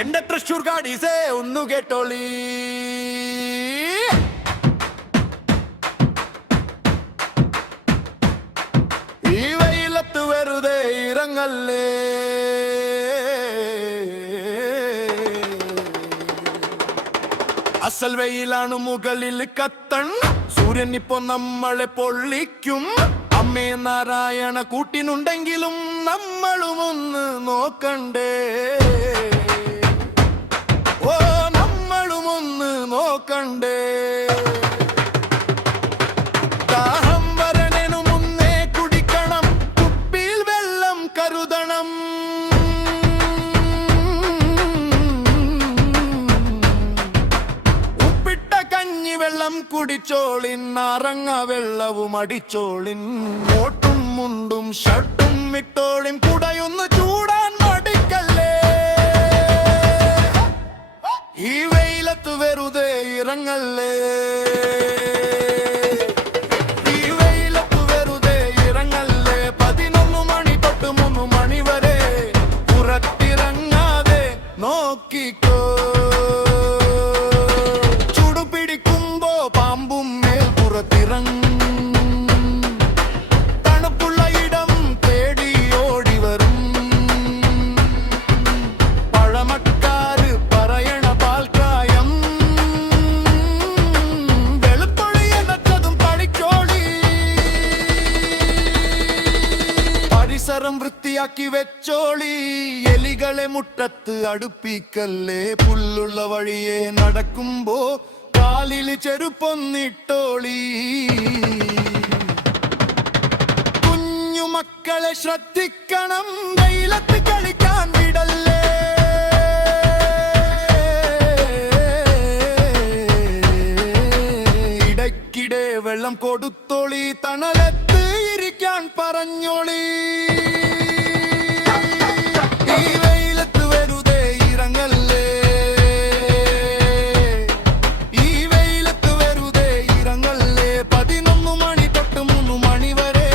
എന്റെ തൃശ്ശൂർ ഗാഡീസേ ഒന്നു കേട്ടോളി. ഈ വെയിലത്ത് വെറുതെ ഇറങ്ങല്ലേ, അസൽ വെയിലാണ് മുകളിൽ കത്തൺ. സൂര്യൻ ഇപ്പൊ നമ്മളെ പൊള്ളിക്കും. അമ്മേ നാരായണ കൂട്ടിനുണ്ടെങ്കിലും നമ്മളും ഒന്ന് നോക്കണ്ടേ, ഓ നമ്മളും ഒന്ന് നോക്കണ്ടേ. ദാഹം വരണേനു മുന്നേ കുടിക്കണം, കുപ്പിയിൽ വെള്ളം കരുതണം. ഉപ്പിട്ട കഞ്ഞി വെള്ളം കുടിച്ചോളിൻ, നാരങ്ങ വെള്ളവും അടിച്ചോളിൻ. കോട്ടും മുണ്ടും ഷർട്ടും ഇട്ടോളിൻ, കുടയൊന്ന് ചൂടാൻ മടിക്കല്ലേ. ഈ വെയിലത്ത് വെറുതെ ഇറങ്ങല്ലേ, ഈ വെയിലത്ത് വെറുതെ ഇറങ്ങല്ലേ. 11 മണി തൊട്ട് 3 മണി വരെ പുറത്തിറങ്ങാതെ നോക്കിക്കോ. ചൂട് പിടിക്കുമ്പോ പാമ്പും മേൽ പുറത്തിറങ്ങും. തണുപ്പുള്ള ഇടം തേടി ഓടി വരും. പഴമക്കാര് പറയണ പാൽക്കായം, വെളുത്തൊളി എന്നതും പഠിച്ചോളി. പരിസരം വൃത്തിയാക്കി വെച്ചോളി, എലികളെ മുറ്റത്ത് അടുപ്പിക്കല്ലേ. പുല്ലുള്ള വഴിയെ നടക്കുമ്പോ കാലിൽ ചെരുപ്പൊന്നിട്ടോളി. കുഞ്ഞുമക്കളെ ശ്രദ്ധിക്കണം, വെയിലത്ത് കളിക്കാൻ വിടല്ലേ. ഇടയ്ക്കിടെ വെള്ളം കൊടുത്തോളി, തണലത്ത് ഇരിക്കാൻ പറഞ്ഞോളി. ഈ വെയിലത്ത് വെറുതെ ഇറങ്ങല്ലേ, ഈ വെയിലത്ത് വെറുതെ ഇറങ്ങല്ലേ. 11 മണി തൊട്ട് 3 മണി വരെ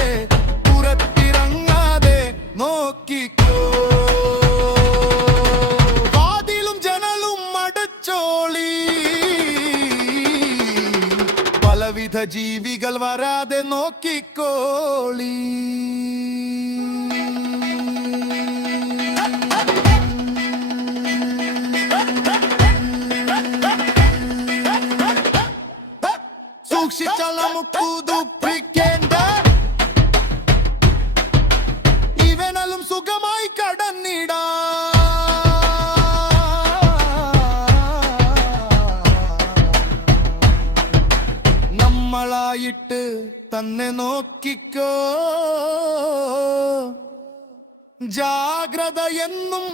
പുറത്തിറങ്ങാതെ നോക്കിക്കോ. വാതിലും ജനലും അടച്ചോളി, പലവിധ ജീവികൾ വരാതെ നോക്കിക്കോളി. സൂക്ഷിച്ചാൽ നമുക്ക് ദുഃഖിക്കേണ്ട, ഇവനെല്ലാം സുഖമായി കടന്നിടാ. നമ്മളായിട്ട് തന്നെ നോക്കിക്കോ. ജാഗ്രത എന്നും